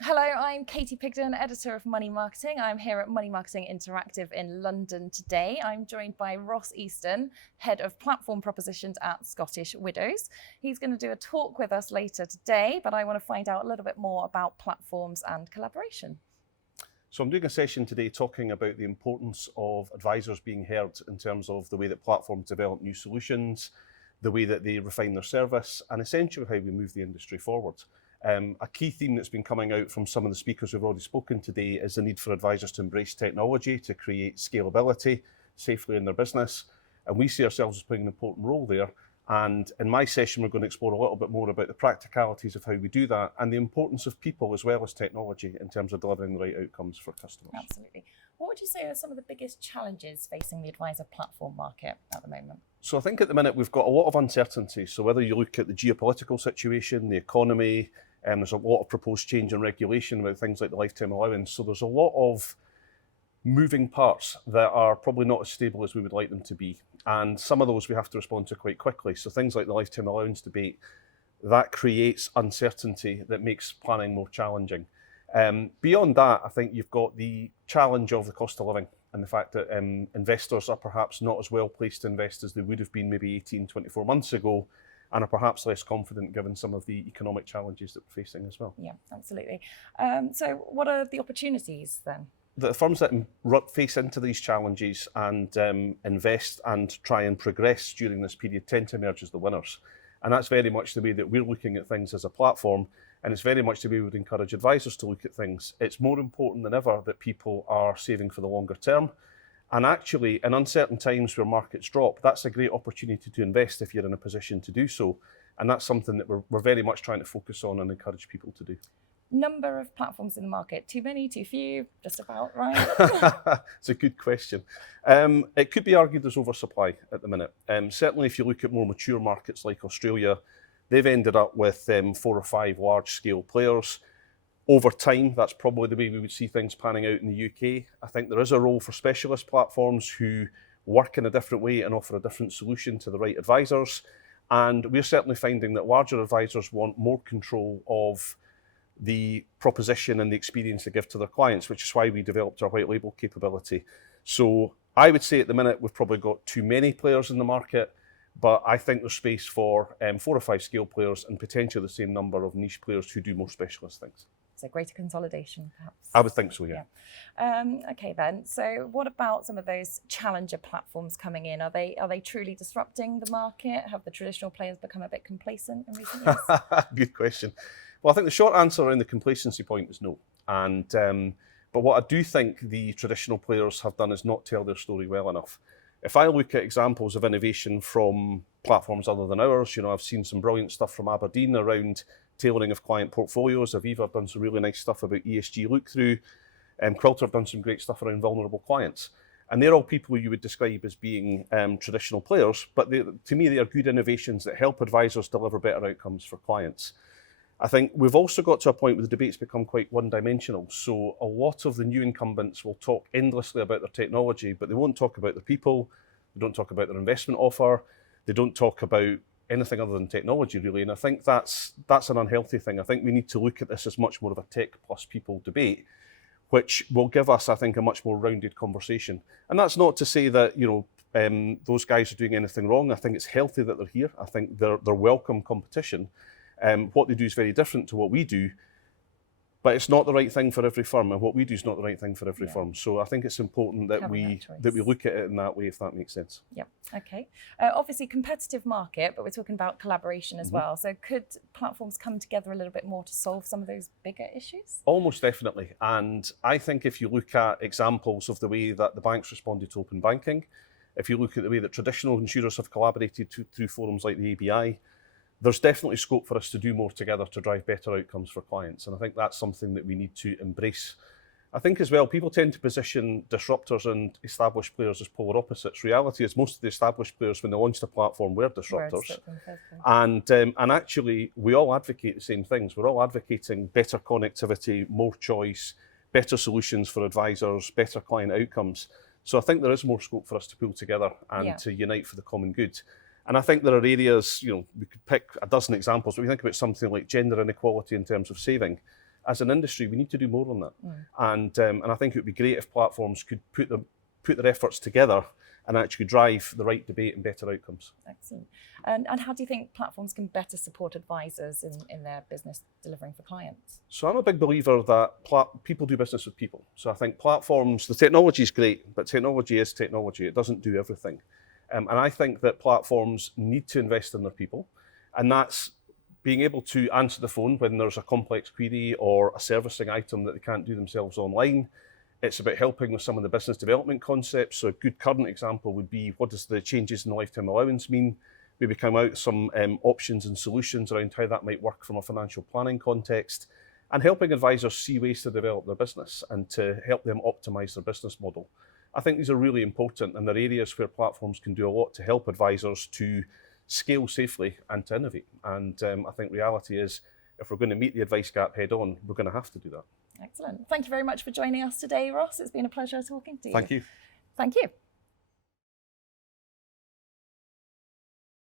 Hello, I'm Katie Pigden, editor of Money Marketing. I'm here at Money Marketing Interactive in London today. I'm joined by Ross Easton, head of platform propositions at Scottish Widows. He's going to do a talk with us later today, but I want to find out a little bit more about platforms and collaboration. So I'm doing a session today talking about the importance of advisors being heard in terms of the way that platforms develop new solutions, the way that they refine their service, and essentially how we move the industry forward. A key theme that's been coming out from some of the speakers who've already spoken today is the need for advisors to embrace technology to create scalability safely in their business. And we see ourselves as playing an important role there. And in my session, we're going to explore a little bit more about the practicalities of how we do that and the importance of people as well as technology in terms of delivering the right outcomes for customers. Absolutely. What would you say are some of the biggest challenges facing the advisor platform market at the moment? So I think at the minute we've got a lot of uncertainty. So whether you look at the geopolitical situation, the economy, there's a lot of proposed change in regulation about things like the lifetime allowance. So there's a lot of moving parts that are probably not as stable as we would like them to be. And some of those we have to respond to quite quickly. So things like the lifetime allowance debate, that creates uncertainty that makes planning more challenging. Beyond that, I think you've got the challenge of the cost of living and the fact that investors are perhaps not as well placed to invest as they would have been maybe 18, 24 months ago, and are perhaps less confident given some of the economic challenges that we're facing as well. Yeah, absolutely. So what are the opportunities then? The firms that face into these challenges and invest and try and progress during this period tend to emerge as the winners. And that's very much the way that we're looking at things as a platform. And it's very much the way we would encourage advisors to look at things. It's more important than ever that people are saving for the longer term. And actually, in uncertain times where markets drop, that's a great opportunity to invest if you're in a position to do so. And that's something that we're very much trying to focus on and encourage people to do. Number of platforms in the market, too many, too few, just about right? It's a good question. It could be argued there's oversupply at the minute. Certainly if you look at more mature markets like Australia, they've ended up with 4 or 5 large-scale players. Over time, that's probably the way we would see things panning out in the UK. I think there is a role for specialist platforms who work in a different way and offer a different solution to the right advisors. And we're certainly finding that larger advisors want more control of the proposition and the experience they give to their clients, which is why we developed our white label capability. So I would say at the minute we've probably got too many players in the market, but I think there's space for 4 or 5 scale players and potentially the same number of niche players who do more specialist things. So greater consolidation, perhaps? I would think so, yeah. Okay then, so what about some of those challenger platforms coming in? Are they truly disrupting the market? Have the traditional players become a bit complacent in recent years? Good question. Well, I think the short answer around the complacency point is no. And but what I do think the traditional players have done is not tell their story well enough. If I look at examples of innovation from platforms other than ours, I've seen some brilliant stuff from Aberdeen around tailoring of client portfolios. Aviva have done some really nice stuff about ESG look-through. Quilter have done some great stuff around vulnerable clients. And they're all people you would describe as being traditional players, but to me, they are good innovations that help advisors deliver better outcomes for clients. I think we've also got to a point where the debates become quite one-dimensional. So a lot of the new incumbents will talk endlessly about their technology, but they won't talk about their people. They don't talk about their investment offer. They don't talk about anything other than technology, really. And I think that's an unhealthy thing. I think we need to look at this as much more of a tech plus people debate, which will give us, I think, a much more rounded conversation. And that's not to say that, those guys are doing anything wrong. I think it's healthy that they're here. I think they're welcome competition. What they do is very different to what we do, but it's not the right thing for every firm, and what we do is not the right thing for every firm. So I think it's important that we look at it in that way, if that makes sense. Yeah, okay. Obviously, competitive market, but we're talking about collaboration as well. So could platforms come together a little bit more to solve some of those bigger issues? Almost definitely. And I think if you look at examples of the way that the banks responded to open banking, if you look at the way that traditional insurers have collaborated through forums like the ABI, there's definitely scope for us to do more together to drive better outcomes for clients. And I think that's something that we need to embrace. I think as well, people tend to position disruptors and established players as polar opposites. Reality is most of the established players, when they launched a platform, were disruptors. And actually, we all advocate the same things. We're all advocating better connectivity, more choice, better solutions for advisors, better client outcomes. So I think there is more scope for us to pull together and to unite for the common good. And I think there are areas, we could pick a dozen examples, but we think about something like gender inequality in terms of saving. as an industry, we need to do more on that. And I think it would be great if platforms could put their efforts together and actually drive the right debate and better outcomes. Excellent. And how do you think platforms can better support advisors in their business delivering for clients? So I'm a big believer that people do business with people. So I think platforms, the technology is great, but technology is technology. It doesn't do everything. And I think that platforms need to invest in their people. And that's being able to answer the phone when there's a complex query or a servicing item that they can't do themselves online. It's about helping with some of the business development concepts. So a good current example would be, what does the changes in the lifetime allowance mean? Maybe come out with some options and solutions around how that might work from a financial planning context, and helping advisors see ways to develop their business and to help them optimize their business model. I think these are really important, and they're areas where platforms can do a lot to help advisors to scale safely and to innovate. And I think reality is, if we're going to meet the advice gap head on, we're going to have to do that. Excellent. Thank you very much for joining us today, Ross. It's been a pleasure talking to you. Thank you. Thank you.